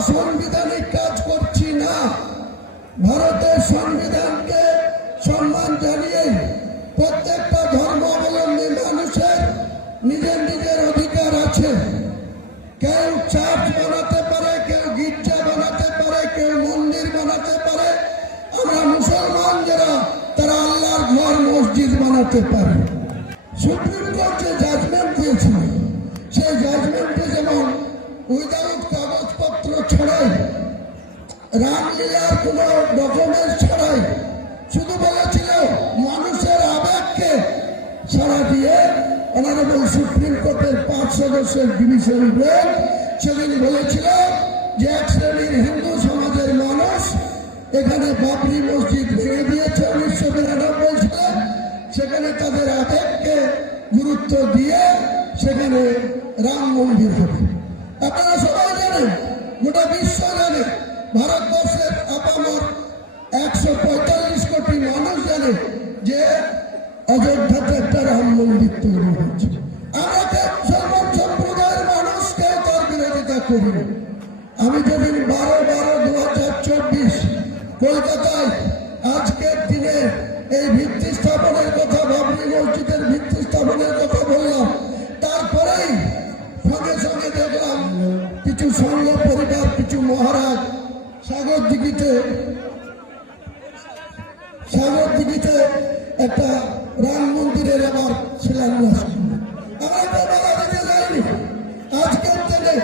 অসাংবিধানিক কাজ করছি না। ভারতের সংবিধানকে সম্মান জানিয়ে প্রত্যেকটা ধর্মাবলম্বী মানুষের নিজের নিজের অধিকার আছে। কেউ চার্চ বানাতে পারে, কেউ গির্জা বানাতে পারে, কেউ মন্দির বানাতে পারে। আমরা মুসলমান যারা, তারা আল্লাহর ঘর মসজিদ বানাতে পারে। সুপ্রিম কোর্ট যে জাজমেন্ট দিয়েছিল, সেই জাজমেন্টে যেমন উইদাউট কাগজপত্র ছাড়াই, রামলীলার কোন ডকুমেন্ট ছাড়াই, শুধু বলেছিল মানুষের আবেগকে সাড়া দিয়ে অনারেবল সুপ্রিম কোর্টের 5 সদস্যের ডিভিশন বেঞ্চ সেদিন বলেছিল যে এক শ্রেণীর হিন্দু সমাজের মানুষ এখানে বাবরি মসজিদ ভেঙে দিয়েছে 1992 সালে। সেখানে তাদের আবেগকে গুরুত্ব দিয়ে সেখানে রাম মন্দির হবে। আপনারা সবাই জানেন, গোটা বিশ্ব জানে, ভারতবর্ষের আপামর 145 কোটি মানুষ জানে যে অযোধ্যাতে একটা রাম মন্দির তৈরি হয়েছে। আমাকে মুসলমান সম্প্রদায়ের মানুষকে তার বিরোধিতা করি। আমি যেদিন 12/12/2024 কলকাতায় আজকের দিনে এই ভিত্তি স্থাপনের কথা, বাবরি মসজিদের ভিত্তি স্থাপনের কথা বললাম, তারপরেই সঙ্গে সঙ্গে দেখলাম কিছু সংঘ পরিবার, কিছু মহারাজ সাগর দিঘিতে একটা রাম মন্দিরের আবার শিলান্যাস করল। আমরা তো বাধা দিতে যাইনি। আজকের দিনে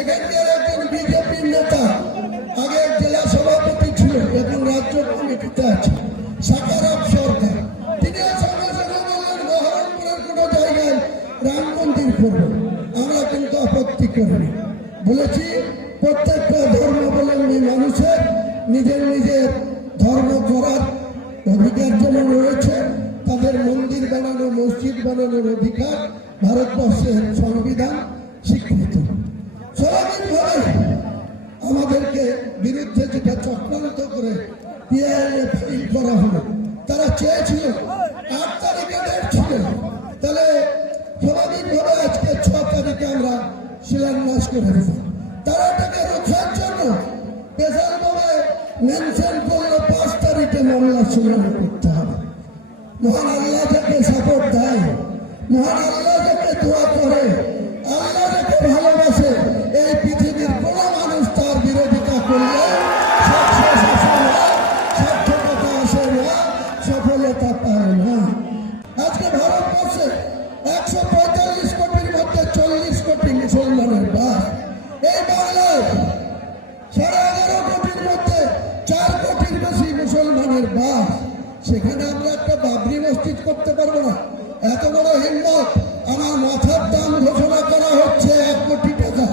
এখানকার একজন বিজেপির নেতা, আগে জেলা সভাপতি ছিল, এখন রাজ্য কমিটিতে আছে, সাকারাম সরকার, তিনি সঙ্গে সঙ্গে বললেন বহরমপুরের কোনো জায়গায় রাম মন্দির করবো। আমরা কিন্তু আপত্তি করিনি, বলেছি প্রত্যেকটা ধর্মাবলম্বী মানুষের নিজের নিজের ধর্ম করার অধিকার যেমন রয়েছে, তাদের মন্দির বানানো, মসজিদ বানানোর অধিকার ভারতবর্ষের সংবিধান স্বীকৃত। স্বাভাবিকভাবে আমাদেরকে বিরুদ্ধে যেটা চক্রান্ত করে পিআইএল ফাইল করা হলো, তারা চেয়েছিল 8 তারিখে ডেট ছিল, তাহলে স্বাভাবিকভাবে আজকে 6 তারিখে আমরা শিলান্যাস করে দেব। তারা এটাকে রোখার জন্য স্পেশালভাবে মেনশন করলো 5 তারিখে মামলা শুনানি করতে হবে। মহান আল্লাহ যাকে সাপোর্ট দেয়, মহান আল্লাহ যাকে দোয়া করে, আল্লাহ যাকে ভালোবাসে, এই পৃথিবীর কোন মানুষ তার বিরোধিতা করলে সার্থকতা আসে না, সফলতা পায় না। আজকে ভারতবর্ষে 145 কোটির মধ্যে 40 কোটি মুসলমানের বাস। এই বাংলায় 11.5 কোটির মধ্যে 4 কোটির বেশি মুসলমানের বাস। সেখানে আমরা একটা বাবরি মসজিদ করতে পারবো না? এত বড় হিম্মত! আমার মাথার দাম ঘোষণা করা হচ্ছে 1 কোটি টাকা।